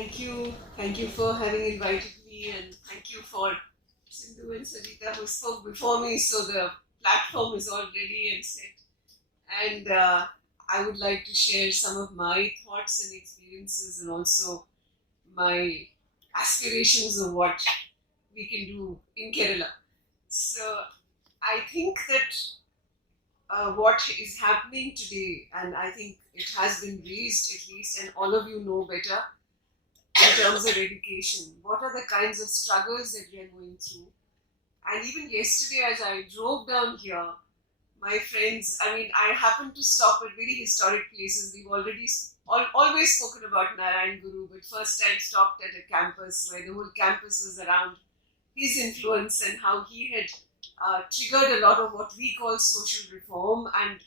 Thank you for having invited me, and thank you for Sindhu and Sarita who spoke before me. So the platform is all ready and set. And I would like to share some of my thoughts and experiences, and also my aspirations of what we can do in Kerala. So I think that what is happening today, and I think it has been raised at least, and all of you know better in terms of education. What are the kinds of struggles that we are going through? And even yesterday, as I drove down here, my friends, I mean, I happened to stop at very historic places. We've already always spoken about Narayan Guru, but first time stopped at a campus where the whole campus was around his influence and how he had triggered a lot of what we call social reform. And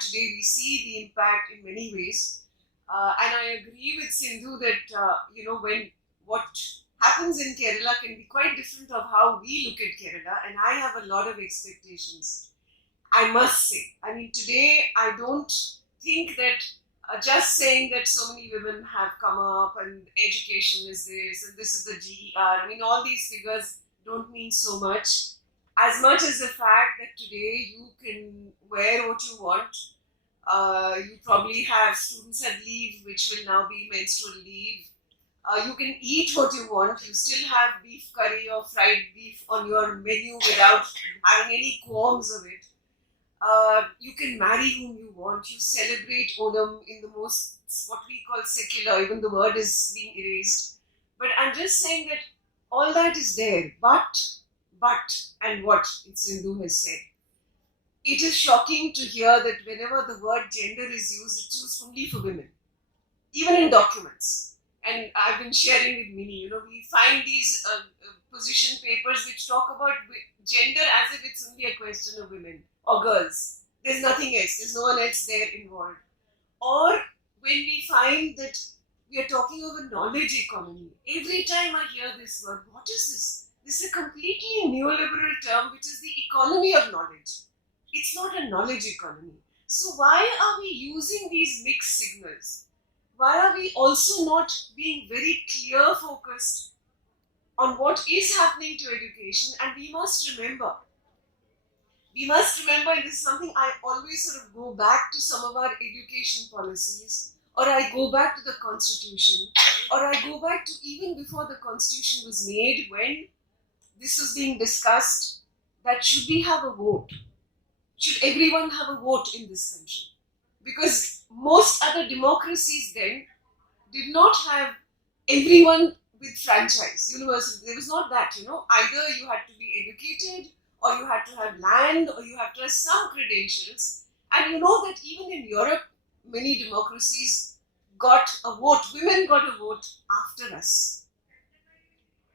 today we see the impact in many ways. And I agree with Sindhu that, when what happens in Kerala can be quite different of how we look at Kerala. And I have a lot of expectations, I must say. I mean, today I don't think that just saying that so many women have come up and education is this and this is the GER, I mean, all these figures don't mean so much as the fact that today you can wear what you want. You probably have students have leave, which will now be menstrual leave. You can eat what you want. You still have beef curry or fried beef on your menu without having any qualms of it. You can marry whom you want. You celebrate Onam in the most, what we call secular, even the word is being erased. But I'm just saying that all that is there. But, and what Sindhu has said. It is shocking to hear that whenever the word gender is used, it's used only for women, even in documents. And I've been sharing with Mini, we find these position papers which talk about gender as if it's only a question of women or girls. There's nothing else, there's no one else there involved. Or when we find that we are talking of a knowledge economy, every time I hear this word, what is this? This is a completely neoliberal term, which is the economy of knowledge. It's not a knowledge economy. So why are we using these mixed signals? Why are we also not being very clear focused on what is happening to education? And we must remember, and this is something I always sort of go back to some of our education policies, or I go back to the constitution, or I go back to even before the constitution was made, when this was being discussed, that should we have a vote? Should everyone have a vote in this country? Because most other democracies then did not have everyone with franchise, universal. There was not that, Either you had to be educated, or you had to have land, or you had to have some credentials. And you know that even in Europe, many democracies got a vote. Women got a vote after us.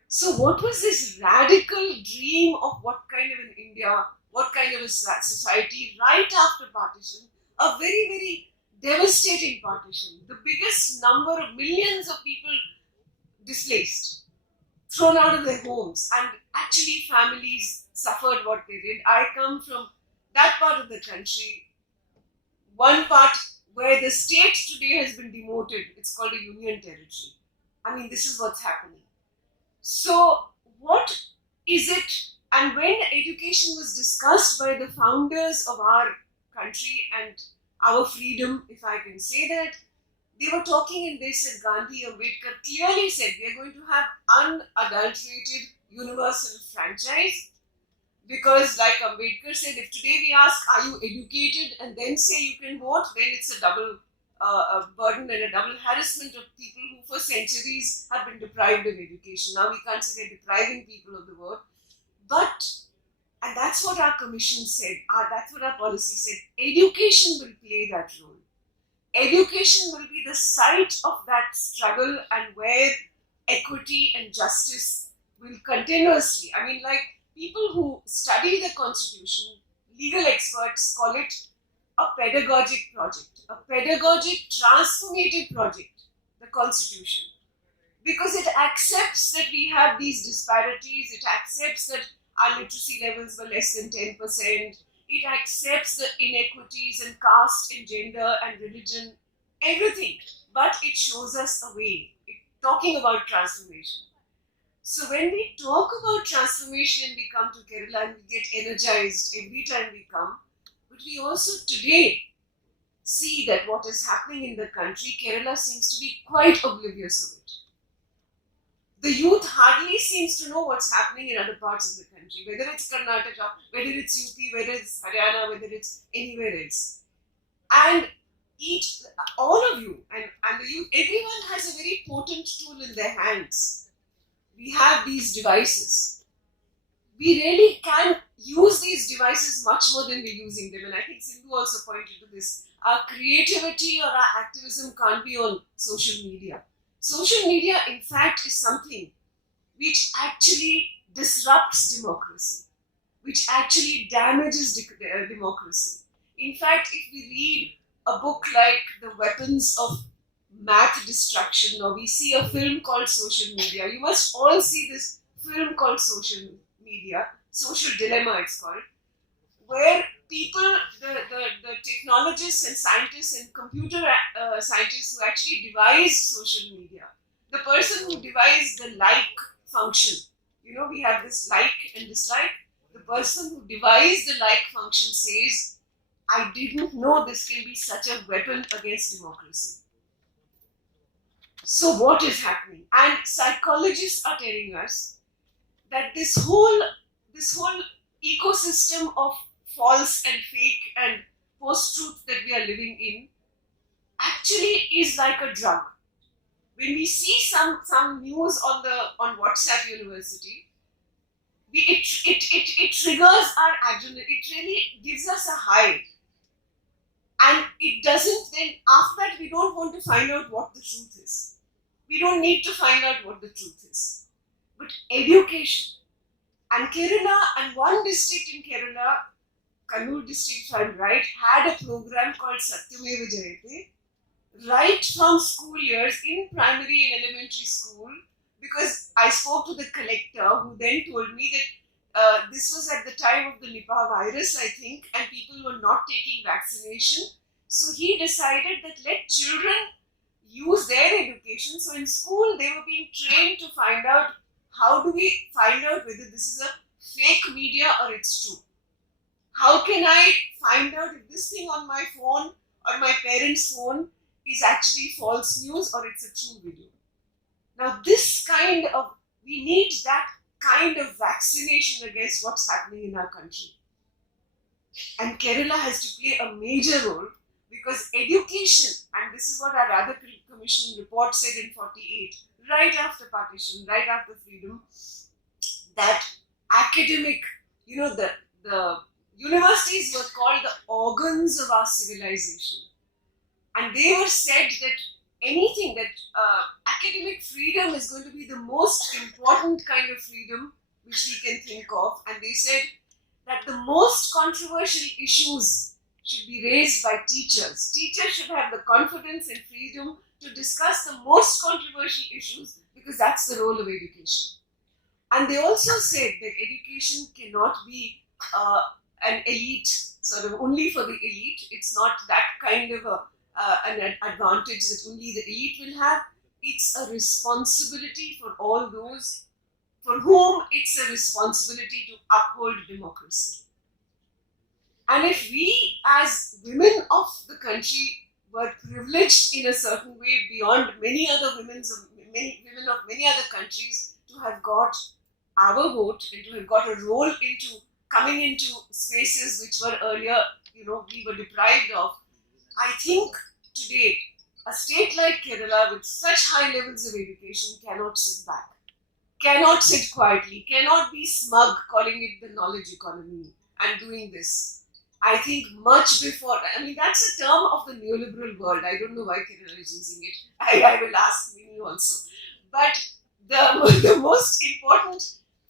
So what was this radical dream of what kind of an India, what kind of a society right after partition? A very, very devastating partition. The biggest number of millions of people displaced, thrown out of their homes, and actually families suffered what they did. I come from that part of the country, one part where the state today has been demoted. It's called a union territory. I mean, this is what's happening. So what is it? And when education was discussed by the founders of our country and our freedom, if I can say that, they were talking in this, and Gandhi, Ambedkar clearly said we are going to have unadulterated universal franchise. Because like Ambedkar said, if today we ask, are you educated, and then say you can vote, then it's a double burden and a double harassment of people who for centuries have been deprived of education. Now we can't say they're depriving people of the vote. But, and that's what our commission said, that's what our policy said, education will play that role. Education will be the site of that struggle, and where equity and justice will continuously, I mean, like people who study the constitution, legal experts call it a pedagogic project, a pedagogic transformative project, the constitution. Because it accepts that we have these disparities, it accepts that our literacy levels were less than 10%, it accepts the inequities in caste and gender and religion, everything. But it shows us a way. talking about transformation. So when we talk about transformation and we come to Kerala and we get energized every time we come, but we also today see that what is happening in the country, Kerala seems to be quite oblivious of it. The youth hardly seems to know what's happening in other parts of the country, whether it's Karnataka, whether it's UP, whether it's Haryana, whether it's anywhere else. And all of you and the youth, everyone has a very potent tool in their hands. We have these devices. We really can use these devices much more than we're using them. And I think Sindhu also pointed to this. Our creativity or our activism can't be on social media. Social media, in fact, is something which actually disrupts democracy, which actually damages democracy. In fact, if we read a book like The Weapons of Math Destruction, or we see a film called Social Media, you must all see this film called Social Media, Social Dilemma it's called, where people, the technologists and scientists and computer scientists who actually devised social media, the person who devised the like function, we have this like and dislike, the person who devised the like function says, I didn't know this can be such a weapon against democracy. So what is happening? And psychologists are telling us that this whole ecosystem of false and fake and post-truth that we are living in actually is like a drug. When we see some news on WhatsApp University, it triggers our adrenaline. It really gives us a high. And it doesn't then, after that, we don't want to find out what the truth is. We don't need to find out what the truth is. But education. And Kerala, and one district in Kerala, Kannur district, if I'm right, had a program called Satyameva Jayate, right from school years in primary and elementary school, because I spoke to the collector who then told me that this was at the time of the Nipah virus, I think, and people were not taking vaccination. So he decided that let children use their education. So in school, they were being trained to find out, how do we find out whether this is a fake media or it's true? How can I find out if this thing on my phone or my parents' phone is actually false news or it's a true video? Now we need that kind of vaccination against what's happening in our country. And Kerala has to play a major role, because education, and this is what our Radha Commission report said in 48, right after partition, right after freedom, that academic, the universities were called the organs of our civilization. And they were said that anything that academic freedom is going to be the most important kind of freedom which we can think of. And they said that the most controversial issues should be raised by teachers. Teachers should have the confidence and freedom to discuss the most controversial issues, because that's the role of education. And they also said that education cannot be an elite, sort of only for the elite. It's not that kind of an advantage that only the elite will have. It's a responsibility for all those for whom it's a responsibility to uphold democracy. And if we as women of the country were privileged in a certain way beyond many women of many other countries to have got our vote and to have got a role into coming into spaces which were earlier, we were deprived of, I think today a state like Kerala with such high levels of education cannot sit back, cannot sit quietly, cannot be smug calling it the knowledge economy and doing this. I think much before, that's a term of the neoliberal world. I don't know why Kerala is using it. I will ask Mini also. But the most important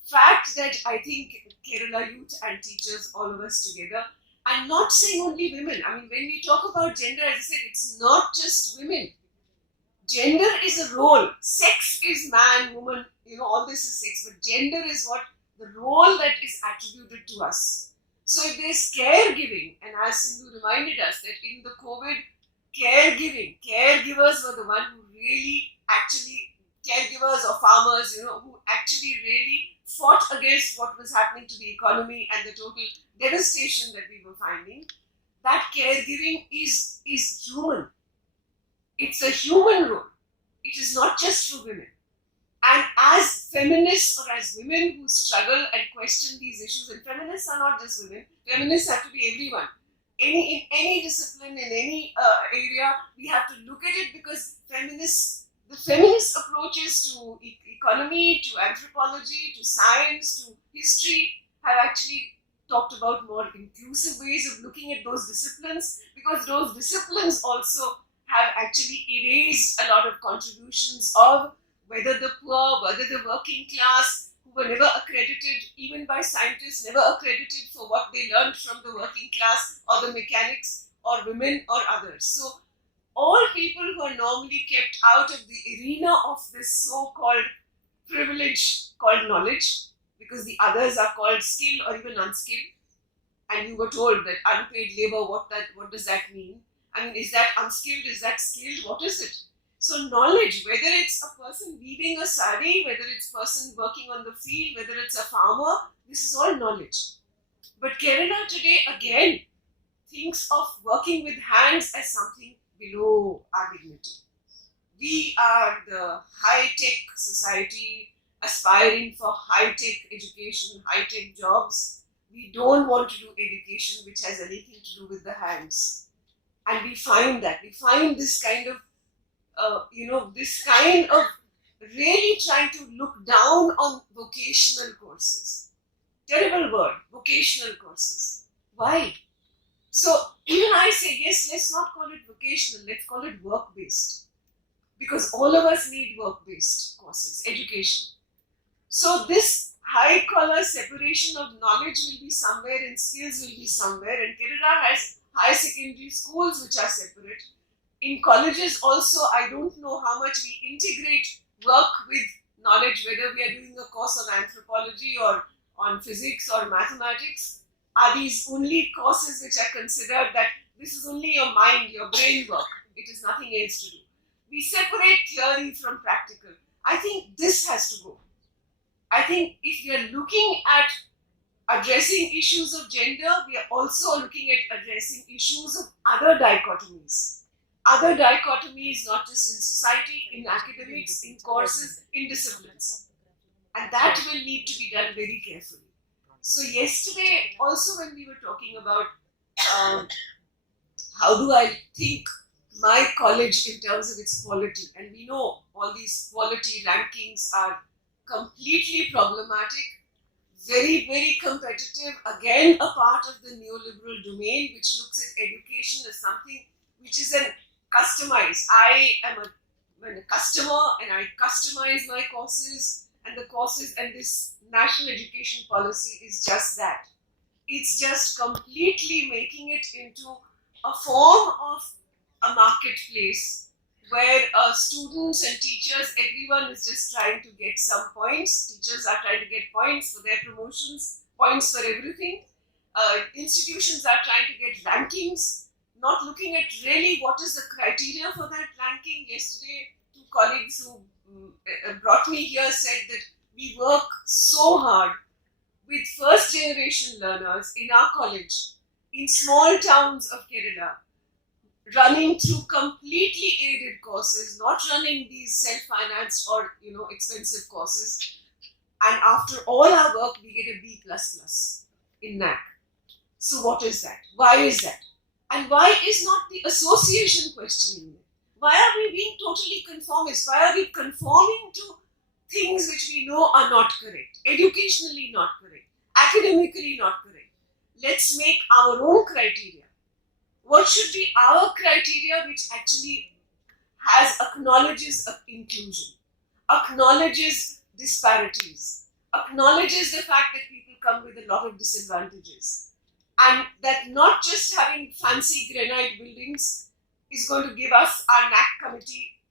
fact that I think Kerala youth and teachers, all of us together, I'm not saying only women. When we talk about gender, as I said, it's not just women. Gender is a role. Sex is man, woman, all this is sex. But gender is what the role that is attributed to us. So if there's caregiving, and as Sindhu reminded us that in the COVID caregivers were the one who really actually caregivers or farmers, who actually really fought against what was happening to the economy and the total devastation that we were finding. That caregiving is human. It's a human role. It is not just for women. And as feminists or as women who struggle and question these issues, and feminists are not just women, feminists have to be everyone. In any discipline, in any area, we have to look at it, because the feminist approaches to economy, to anthropology, to science, to history have actually talked about more inclusive ways of looking at those disciplines, because those disciplines also have actually erased a lot of contributions of whether the poor, whether the working class, who were never accredited, even by scientists, never accredited for what they learned from the working class or the mechanics or women or others. So all people who are normally kept out of the arena of this so-called privilege called knowledge, because the others are called skill or even unskilled, and you were told that unpaid labor, what does that mean? I mean, is that unskilled? Is that skilled? What is it? So knowledge, whether it's a person weaving a sari, whether it's a person working on the field, whether it's a farmer, this is all knowledge. But Kerala today again thinks of working with hands as something below our dignity. We are the high-tech society aspiring for high-tech education, high-tech jobs. We don't want to do education which has anything to do with the hands. And we find this kind of really trying to look down on vocational courses. Terrible word, vocational courses. Why? So even I say, yes, let's not call it vocational, let's call it work-based. Because all of us need work-based courses, education. So this high-collar separation of knowledge will be somewhere and skills will be somewhere, and Kerala has high secondary schools which are separate. In colleges also, I don't know how much we integrate work with knowledge, whether we are doing a course on anthropology or on physics or mathematics. Are these only courses which are considered that this is only your mind, your brain work, it is nothing else to do? We separate theory from practical. I think this has to go. I think if we are looking at addressing issues of gender, we are also looking at addressing issues of other dichotomies. Other dichotomies, not just in society, in academics, in courses, in disciplines. And that will need to be done very carefully. So yesterday, also when we were talking about how do I think my college in terms of its quality, and we know all these quality rankings are completely problematic, very, very competitive, again a part of the neoliberal domain which looks at education as something which is an customized. I am a customer and I customize my courses, and the courses, and this national education policy is just that. It's just completely making it into a form of a marketplace where students and teachers, everyone is just trying to get some points. Teachers are trying to get points for their promotions, points for everything. Institutions are trying to get rankings, not looking at really what is the criteria for that ranking. Yesterday, two colleagues who brought me here said that we work so hard with first generation learners in our college, in small towns of Kerala, running through completely aided courses, not running these self-financed or expensive courses. And after all our work, we get a B++ in NAC. So what is that? Why is that? And why is not the association questioning it? Why are we being totally conformist? Why are we conforming to things which we know are not correct, educationally not correct, academically not correct? Let's make our own criteria. What should be our criteria which actually acknowledges inclusion, acknowledges disparities, acknowledges the fact that people come with a lot of disadvantages, and that not just having fancy granite buildings is going to give us our NAC committee,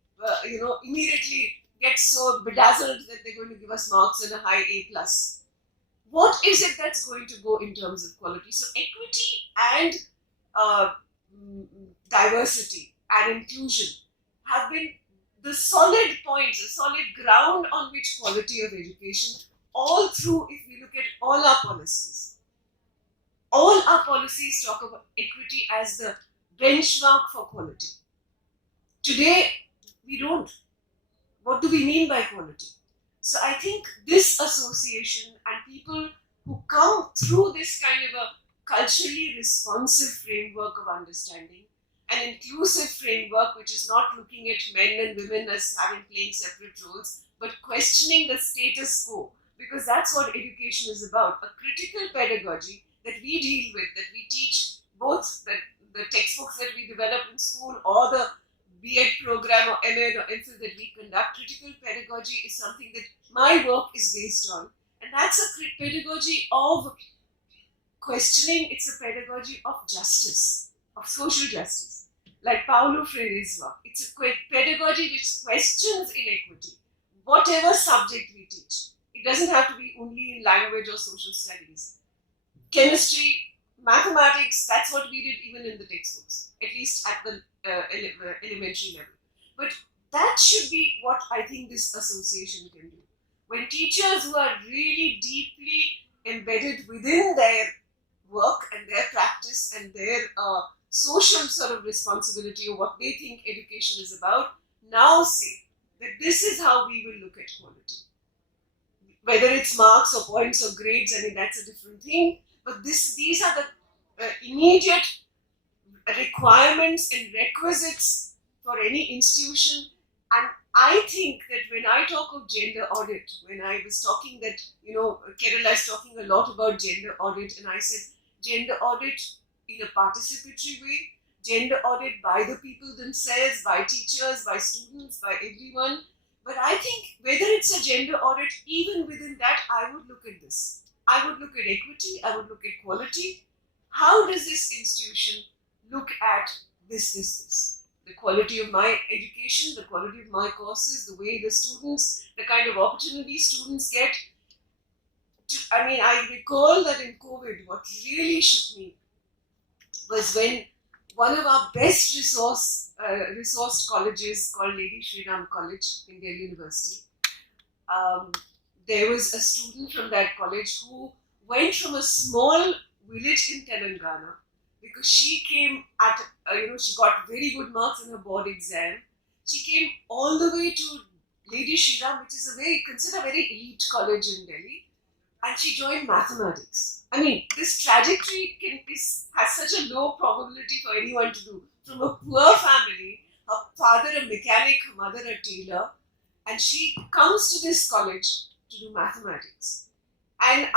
immediately gets so bedazzled that they're going to give us marks and a high A+. What is it that's going to go in terms of quality? So equity and diversity and inclusion have been the solid points, the solid ground on which quality of education, all through, if we look at all our policies talk about equity as the benchmark for quality. Today, we don't. What do we mean by quality? So I think this association and people who come through this kind of a culturally responsive framework of understanding, an inclusive framework which is not looking at men and women as playing separate roles, but questioning the status quo, because that's what education is about. A critical pedagogy that we deal with, that we teach, both the textbooks that we develop in school or the B.Ed program or M.Ed or MPhil that we conduct. Critical pedagogy is something that my work is based on. And that's a pedagogy of questioning. It's a pedagogy of justice, of social justice. Like Paulo Freire's work. It's a pedagogy which questions inequity, whatever subject we teach. It doesn't have to be only in language or social studies. Chemistry, mathematics, that's what we did even in the textbooks, at least at the elementary level. But that should be what I think this association can do. When teachers who are really deeply embedded within their work and their practice and their social sort of responsibility of what they think education is about, now say that this is how we will look at quality. Whether it's marks or points or grades, I mean, that's a different thing. But these are the immediate requirements and requisites for any institution. And I think that when I talk of gender audit, when I was talking that, Kerala is talking a lot about gender audit, and I said gender audit in a participatory way, gender audit by the people themselves, by teachers, by students, by everyone. But I think whether it's a gender audit, even within that, I would look at this. I would look at equity, I would look at quality. How does this institution look at this? The quality of my education, the quality of my courses, the way the students, the kind of opportunities students get. I recall that in COVID, what really shook me was when one of our best resourced colleges called Lady Shri Ram College in Delhi University, there was a student from that college who went from a small village in Telangana because she came at, she got very good marks in her board exam. She came all the way to Lady Shri Ram, which is considered a very elite college in Delhi, and she joined mathematics. I mean, this trajectory has such a low probability for anyone to do. From a poor family, her father a mechanic, her mother a tailor, and she comes to this college to do mathematics. And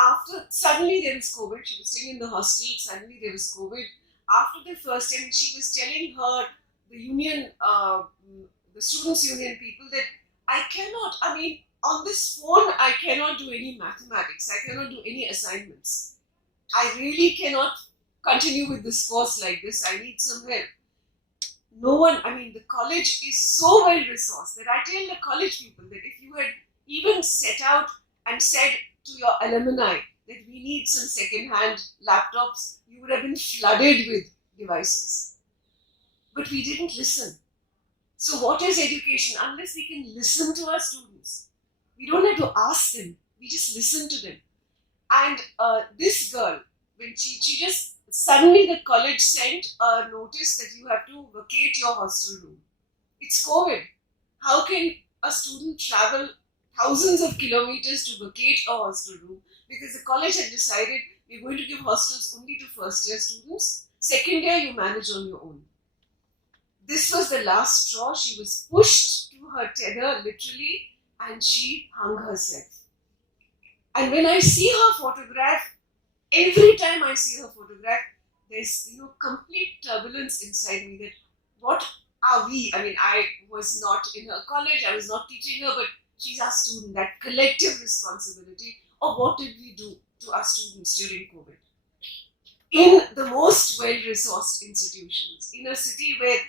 suddenly there was COVID. She was staying in the hostel. Suddenly there was COVID. After the first time, she was telling the students' union people that on this phone, I cannot do any mathematics. I cannot do any assignments. I really cannot continue with this course like this. I need some help. The college is so well resourced that I tell the college people that if you had even set out and said to your alumni that we need some second-hand laptops, you would have been flooded with devices. But we didn't listen. So what is education? Unless we can listen to our students. We don't have to ask them. We just listen to them. And this girl, when she just, suddenly the college sent a notice that you have to vacate your hostel room. It's COVID. How can a student travel thousands of kilometers to vacate a hostel room? Because the college had decided we're going to give hostels only to first year students. Second year, you manage on your own. This was the last straw. She was pushed to her tether, literally, and she hung herself. And when I see her photograph, every time I see her photograph, there's complete turbulence inside me that what are we? I was not in her college, I was not teaching her, but she's our student. That collective responsibility of what did we do to our students during COVID? In the most well-resourced institutions, in a city where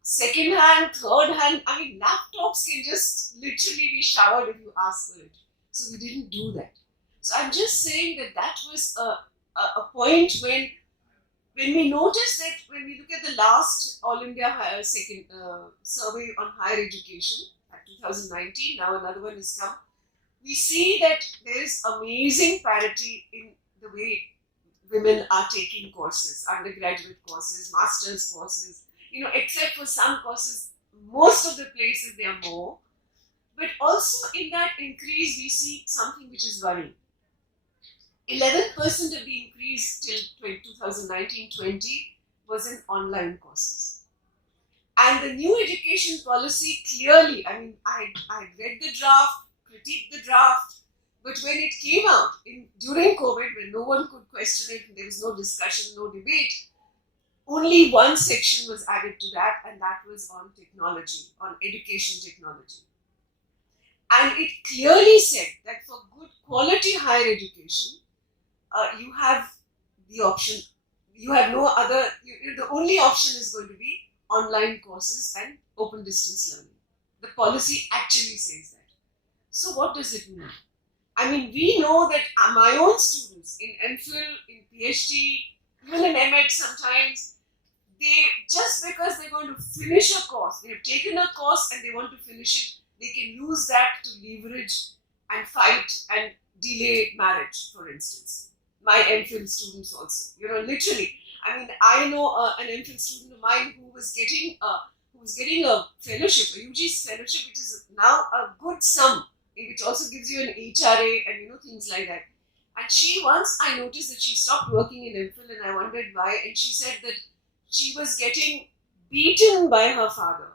second-hand, third-hand, laptops can just literally be showered if you ask for it. So we didn't do that. So I'm just saying that was a point when we noticed that when we look at the last All India survey on higher education, 2019, now another one has come. We see that there is amazing parity in the way women are taking courses, undergraduate courses, master's courses, except for some courses, most of the places they are more. But also in that increase, we see something which is worrying. 11% of the increase till 2019-20 was in online courses. And the new education policy clearly, I read the draft, critiqued the draft, but when it came out during COVID, when no one could question it, there was no discussion, no debate, only one section was added to that, and that was on technology, on education technology. And it clearly said that for good quality higher education, you have the option, you have no other, the only option is going to be online courses and open distance learning. The policy actually says that. So what does it mean? We know that my own students in MPhil, in PhD, even in MEd sometimes, they, just because they're going to finish a course, they have taken a course and they want to finish it, they can use that to leverage and fight and delay marriage, for instance. My MPhil students also, literally. I know an MPhil student of mine who was getting a fellowship, a UG's fellowship, which is now a good sum, which also gives you an HRA and things like that. And once I noticed that she stopped working in MPhil, and I wondered why, and she said that she was getting beaten by her father.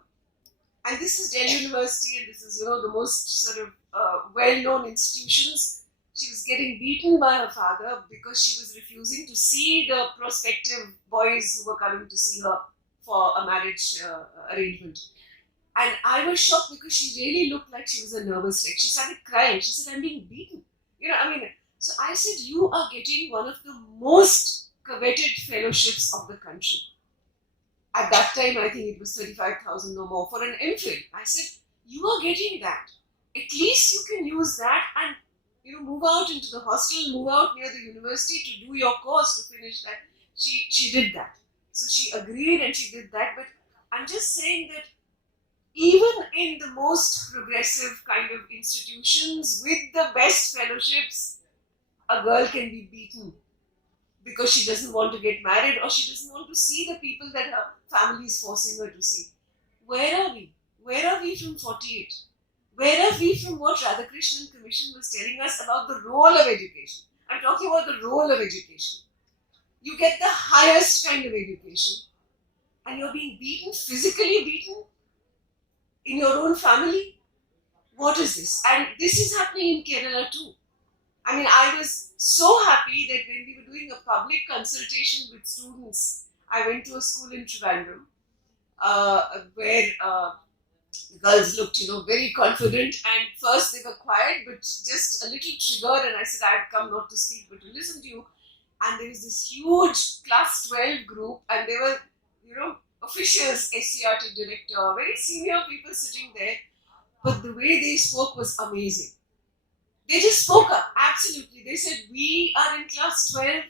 And this is Delhi University, and this is, the most sort of well-known institutions. She was getting beaten by her father because she was refusing to see the prospective boys who were coming to see her for a marriage arrangement. And I was shocked because she really looked like she was a nervous wreck. She started crying. She said, I'm being beaten. So I said, you are getting one of the most coveted fellowships of the country. At that time, I think it was 35,000 or more for an MPhil. I said, you are getting that. At least you can use that and move out into the hostel, move out near the university to do your course, to finish that. She did that. So she agreed and she did that. But I'm just saying that even in the most progressive kind of institutions with the best fellowships, a girl can be beaten because she doesn't want to get married or she doesn't want to see the people that her family is forcing her to see. Where are we? Where are we from 48? Where are we from what Radhakrishnan Commission was telling us about the role of education? I'm talking about the role of education. You get the highest kind of education and you're being beaten, physically beaten in your own family. What is this? And this is happening in Kerala too. I was so happy that when we were doing a public consultation with students, I went to a school in Trivandrum where the girls looked, very confident, and first they were quiet, but just a little triggered, and I said, I've come not to speak, but to listen to you. And there was this huge class 12 group, and they were, officials, SCRT director, very senior people sitting there, but the way they spoke was amazing. They just spoke up, absolutely. They said, we are in class 12.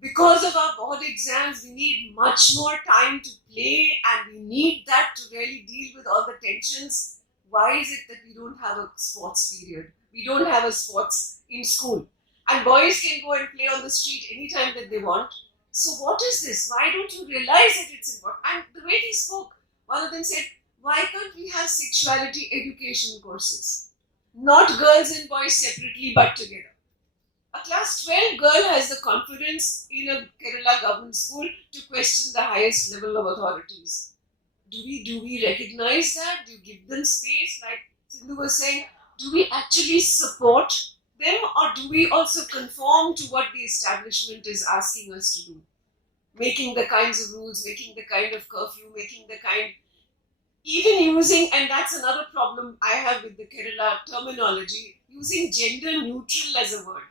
Because of our board exams, we need much more time to play, and we need that to really deal with all the tensions. Why is it that we don't have a sports period? We don't have a sports in school. And boys can go and play on the street anytime that they want. So what is this? Why don't you realize that it's important? And the way they spoke, one of them said, why can't we have sexuality education courses? Not girls and boys separately, but together. A class 12 girl has the confidence in a Kerala government school to question the highest level of authorities. Do we recognize that? Do you give them space? Like Sindhu was saying, do we actually support them, or do we also conform to what the establishment is asking us to do? Making the kinds of rules, making the kind of curfew, making the kind, even using, and that's another problem I have with the Kerala terminology, using gender neutral as a word.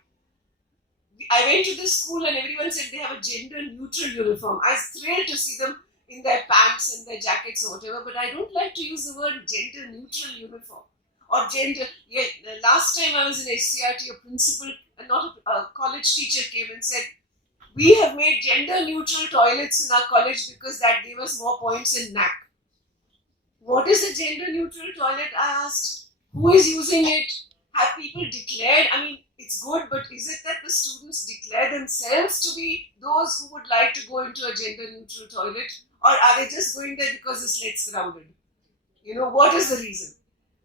I went to this school and everyone said they have a gender neutral uniform. I was thrilled to see them in their pants and their jackets or whatever, but I don't like to use the word gender neutral uniform or gender. Yeah, the last time I was in SCRT, a principal, not a college teacher came and said, we have made gender neutral toilets in our college because that gave us more points in NAC. What is a gender neutral toilet, I asked. Who is using it? Have people declared? I mean, it's good, but is it that the students declare themselves to be those who would like to go into a gender neutral toilet? Or are they just going there because it's less crowded? What is the reason?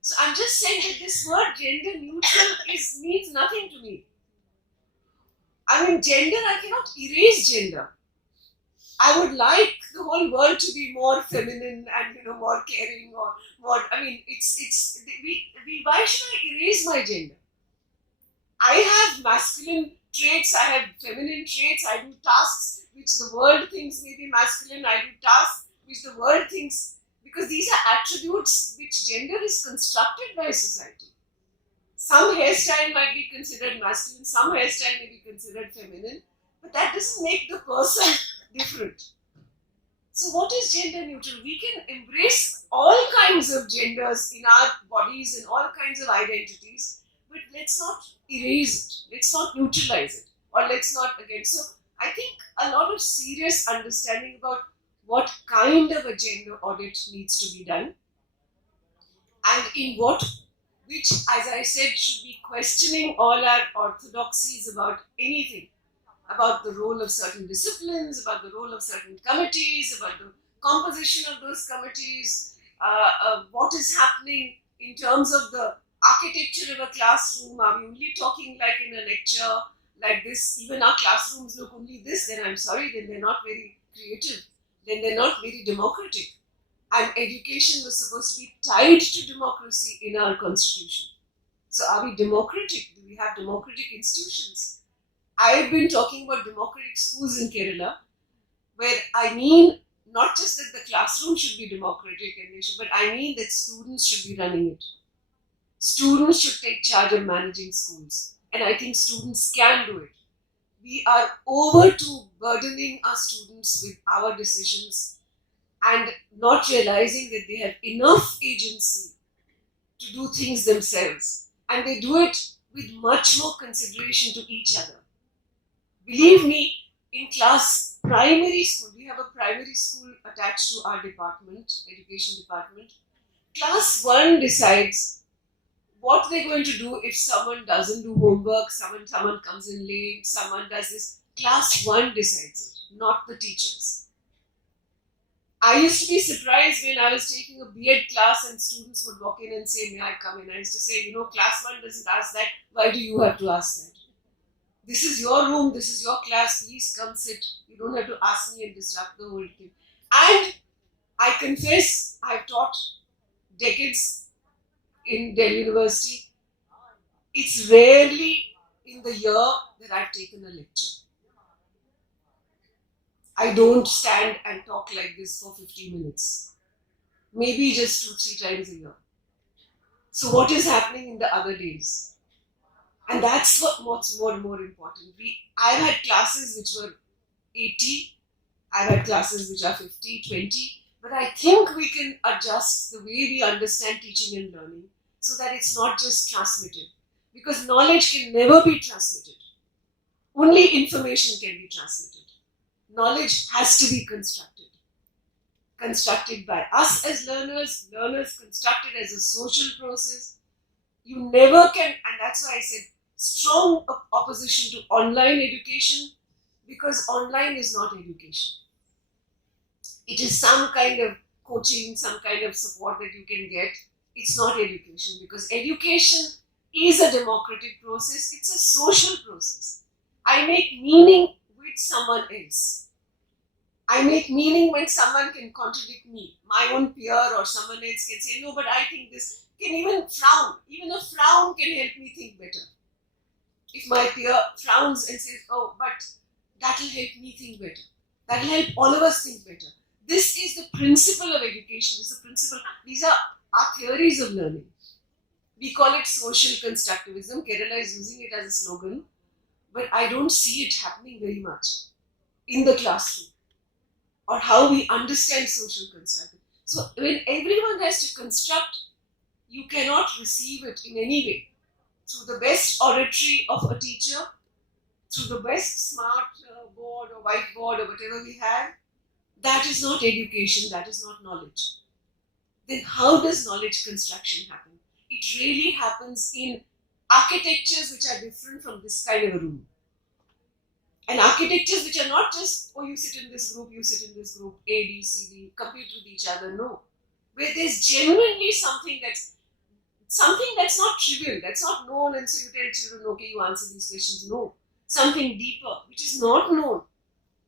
So I'm just saying that this word gender neutral means nothing to me. I mean, gender, I cannot erase gender. I would like the whole world to be more feminine and more caring or more. I mean, why should I erase my gender? I have masculine traits, I have feminine traits, I do tasks which the world thinks may be masculine, I do tasks which the world thinks, because these are attributes which gender is constructed by society. Some hairstyle might be considered masculine, some hairstyle may be considered feminine, but that doesn't make the person different. So what is gender neutral? We can embrace all kinds of genders in our bodies and all kinds of identities, but let's not erase it, let's not neutralize it, or let's not again. So I think a lot of serious understanding about what kind of a gender audit needs to be done, and which, as I said, should be questioning all our orthodoxies about anything, about the role of certain disciplines, about the role of certain committees, about the composition of those committees, what is happening in terms of the architecture of a classroom. Are we only talking like in a lecture like this? Even our classrooms look only this, then I'm sorry, then they're not very creative, then they're not very democratic. And education was supposed to be tied to democracy in our constitution. So are we democratic? Do we have democratic institutions? I've been talking about democratic schools in Kerala, where I mean not just that the classroom should be democratic, but I mean that students should be running it. Students should take charge of managing schools, and I think students can do it. We are over to burdening our students with our decisions and not realizing that they have enough agency to do things themselves, and they do it with much more consideration to each other. Believe me, in primary school, we have a primary school attached to our department, education department. Class 1 decides what they're going to do if someone doesn't do homework, someone comes in late, someone does this. Class 1 decides it, not the teachers. I used to be surprised when I was taking a B.Ed class and students would walk in and say, may I come in? I used to say, class 1 doesn't ask that, why do you have to ask that? This is your room, this is your class, please come sit. You don't have to ask me and disrupt the whole thing. And I confess, I've taught decades in Delhi University. It's rarely in the year that I've taken a lecture. I don't stand and talk like this for 50 minutes. Maybe just 2-3 times a year. So what is happening in the other days? And that's what's more and more important. I've had classes which were 80, I've had classes which are 50, 20, but I think we can adjust the way we understand teaching and learning so that it's not just transmitted. Because knowledge can never be transmitted. Only information can be transmitted. Knowledge has to be constructed. Constructed by us as learners constructed as a social process. You never can, and that's why I said strong opposition to online education, because online is not education. It is some kind of coaching, some kind of support that you can get. It's not education, because education is a democratic process. It's a social process. I make meaning with someone else. I make meaning when someone can contradict me. My own peer or someone else can say, no, but I think this. Can even frown. Even a frown can help me think better. If my peer frowns and says, oh, but that will help me think better. That will help all of us think better. This is the principle of education. This is the principle. These are our theories of learning. We call it social constructivism. Kerala is using it as a slogan. But I don't see it happening very much in the classroom, or how we understand social constructivism. So when everyone has to construct, you cannot receive it in any way. Through the best oratory of a teacher, through the best smart board or whiteboard or whatever we have, that is not education, that is not knowledge. then how does knowledge construction happen? It really happens in architectures which are different from this kind of a room. And architectures which are not just, oh, you sit in this group, you sit in this group, A, B, C, D, compete with each other. No. Where there's genuinely something that's not trivial, that's not known, and so you tell children, okay, you answer these questions. No. Something deeper, which is not known,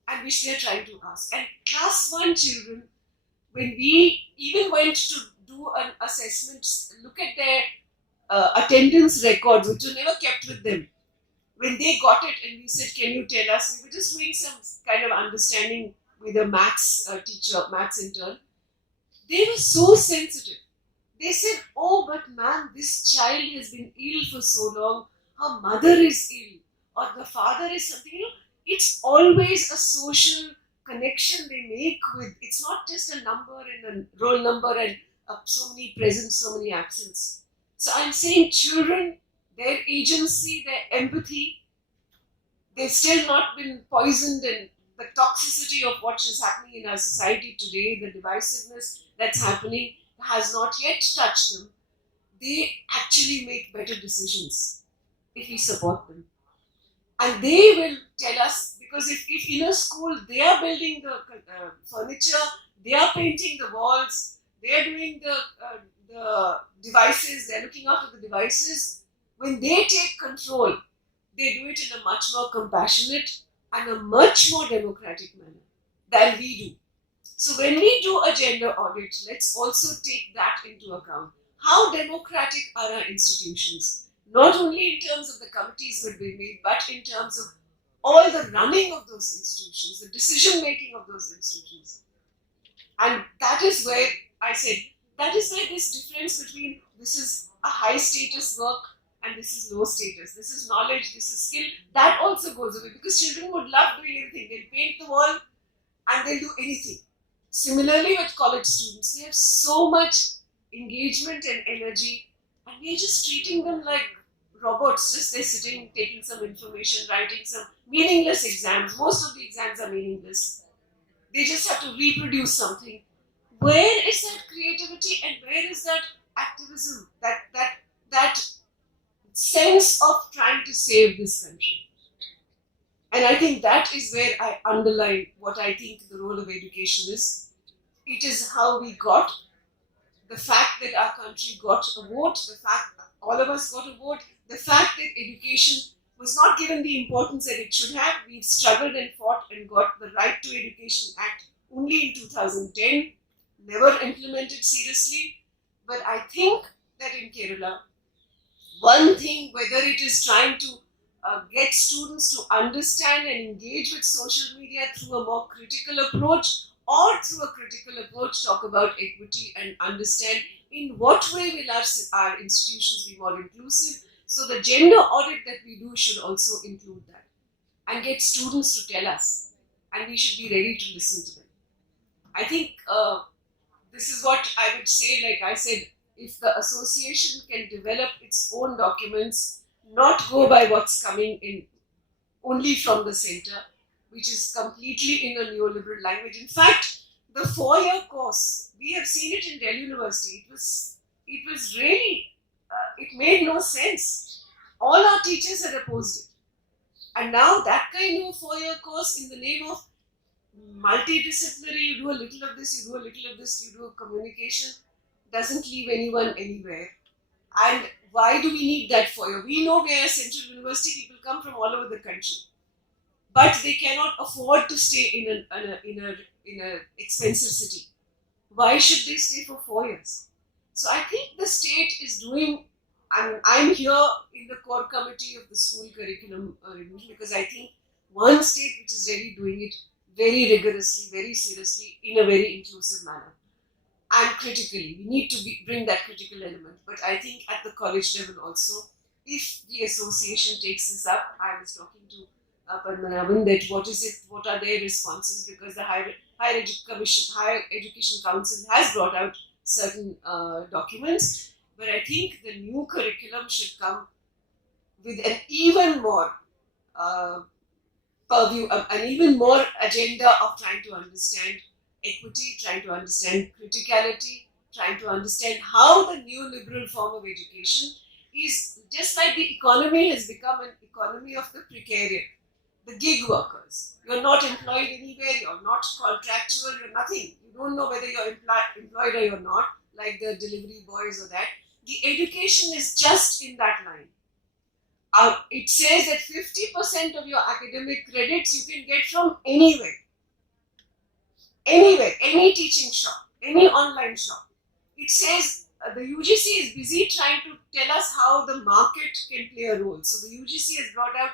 and which they are trying to ask. And class 1 children, when we even went to do an assessment, look at their attendance records, which were never kept with them. When they got it and we said, can you tell us? We were just doing some kind of understanding with a maths teacher, maths intern. They were so sensitive. They said, oh, but ma'am, this child has been ill for so long. Her mother is ill, or the father is something. It's always a social connection they make with. It's not just a number and a roll number and so many presents, so many absence. So I'm saying children, their agency, their empathy, they've still not been poisoned, and the toxicity of what is happening in our society today, the divisiveness that's happening has not yet touched them. They actually make better decisions if we support them. And they will tell us, because if in a school they are building the furniture, they are painting the walls, they are doing the devices, they are looking after the devices, when they take control, they do it in a much more compassionate and a much more democratic manner than we do. So when we do a gender audit, let's also take that into account. How democratic are our institutions? Not only in terms of the committees that we made, but in terms of all the running of those institutions, the decision making of those institutions. And that is where I said, that is where this difference between this is a high status work and this is low status, this is knowledge, this is skill, that also goes away, because children would love doing anything. They'll paint the wall and they'll do anything. Similarly with college students, they have so much engagement and energy, and we're just treating them like robots. Just they're sitting, taking some information, writing some meaningless exams. Most of the exams are meaningless. They just have to reproduce something. Where is that creativity and where is that activism, that sense of trying to save this country? And I think that is where I underline what I think the role of education is. It is how we got, the fact that our country got a vote, the fact all of us got a vote, the fact that education was not given the importance that it should have. We've struggled and fought and got the Right to Education Act only in 2010, never implemented seriously. But I think that in Kerala, one thing, whether it is trying to get students to understand and engage with social media through a more critical approach, or through a critical approach talk about equity and understand in what way will our institutions be more inclusive. So the gender audit that we do should also include that and get students to tell us, and we should be ready to listen to them. I think this is what I would say. Like I said, if the association can develop its own documents, not go by what's coming in only from the center, which is completely in a neoliberal language. In fact, the 4-year course, we have seen it in Delhi University. It was really, it made no sense. All our teachers had opposed it. And now that kind of 4-year course, in the name of multidisciplinary, you do a little of this, you do a little of this, you do communication, doesn't leave anyone anywhere. And why do we need that 4-year? We know we are a central university, people come from all over the country, but they cannot afford to stay in an expensive city. Why should they stay for 4 years? So I think the state is doing, I'm here in the core committee of the school curriculum review, because I think one state which is really doing it very rigorously, very seriously, in a very inclusive manner. And critically, we need to bring that critical element. But I think at the college level also, if the association takes this up, I was talking to Padmanabhan that what are their responses, because the Higher Education Council has brought out certain documents, but I think the new curriculum should come with an even more purview, an even more agenda of trying to understand equity, trying to understand criticality, trying to understand how the neoliberal form of education is just like the economy has become an economy of the precariat, the gig workers. You're not employed anywhere, you're not contractual, you're nothing. You don't know whether you're employed or you're not, like the delivery boys or that. The education is just in that line. It says that 50% of your academic credits you can get from anywhere. Anywhere, any teaching shop, any online shop. It says the UGC is busy trying to tell us how the market can play a role. So the UGC has brought out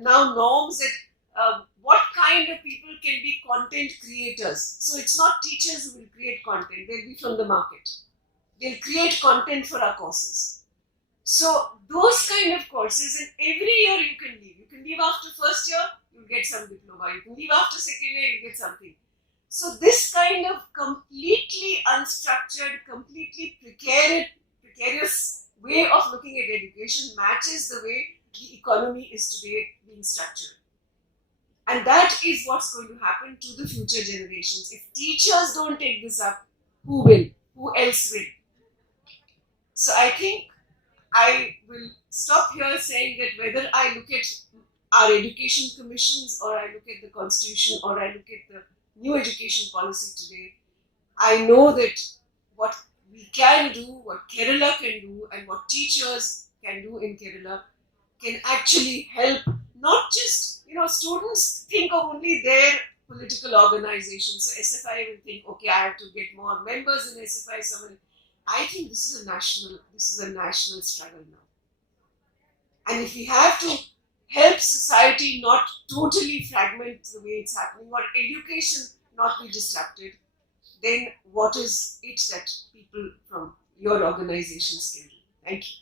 now norms that what kind of people can be content creators. So it's not teachers who will create content, they'll be from the market. They'll create content for our courses. So those kind of courses, and every year you can leave. You can leave after first year, you'll get some diploma. You can leave after second year, you'll get something. So this kind of completely unstructured, completely precarious way of looking at education matches the way the economy is today being structured. And that is what's going to happen to the future generations. If teachers don't take this up, who will? Who else will? So I think I will stop here saying that whether I look at our education commissions or I look at the constitution or I look at the new education policy today, I know that what we can do, what Kerala can do, and what teachers can do in Kerala can actually help not just, students think of only their political organization. So SFI will think, okay, I have to get more members in SFI. I think this is a national struggle now. And if we have to help society not totally fragment the way it's happening, or education not be disrupted, then what is it that people from your organizations can do? Thank you.